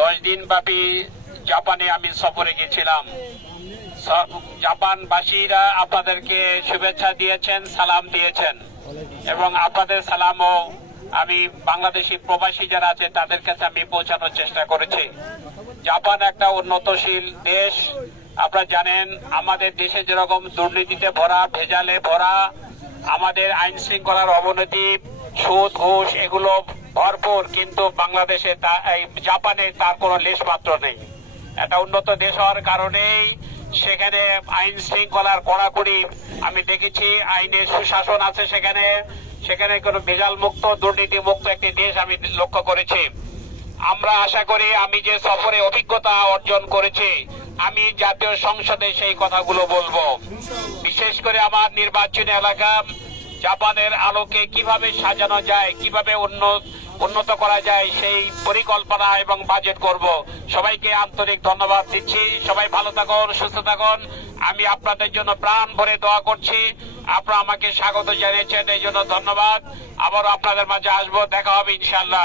10 দিন ব্যাপী জাপানে আমি সফরে গেছিলাম। জাপানবাসীরা আপনাদেরকে শুভেচ্ছা দিয়েছেন, সালাম দিয়েছেন, এবং আপনাদের সালামও আমি বাংলাদেশি প্রবাসী যারা আছে তাদের কাছে আমি পৌঁছানোর চেষ্টা করেছি। জাপান একটা উন্নতশীল দেশ। আপনারা জানেন আমাদের দেশে যেরকম দুর্নীতিতে ভরা, ভেজালে ভরা, আমাদের আইন শৃঙ্খলার অবনতি, সুদ ঘুষ এগুলো ভরপুর, কিন্তু বাংলাদেশে জাপানে তার কোনো লেশ মাত্র নেই। একটা উন্নত দেশ হওয়ার কারণেই সেখানে আইন শৃঙ্খলার কড়াকড়ি আমি দেখেছি, আইনের সুশাসন আছে সেখানে, সেখানে কোনো ভেজাল মুক্ত, দুর্নীতি মুক্ত একটি দেশ আমি লক্ষ্য করেছি। আমরা আশা করি আমি যে সফরে অভিজ্ঞতা অর্জন করেছি আমি জাতীয় সংসদে সেই কথাগুলো বলবো। বিশেষ করে আমার নির্বাচনী এলাকা জাপানের আলোকে কিভাবে সাজানো যায়, কিভাবে উন্নত করা যায় সেই পরিকল্পনা এবং বাজেট করব। সবাইকে আন্তরিক ধন্যবাদ দিচ্ছি। সবাই ভালো থাকুন, সুস্থ থাকুন। আমি আপনাদের জন্য প্রাণ ভরে দোয়া করছি। আপনারা আমাকে স্বাগত জানিয়েছেন, এই জন্য ধন্যবাদ। আবারও আপনাদের মাঝে আসবো, দেখা হবে ইনশাআল্লাহ।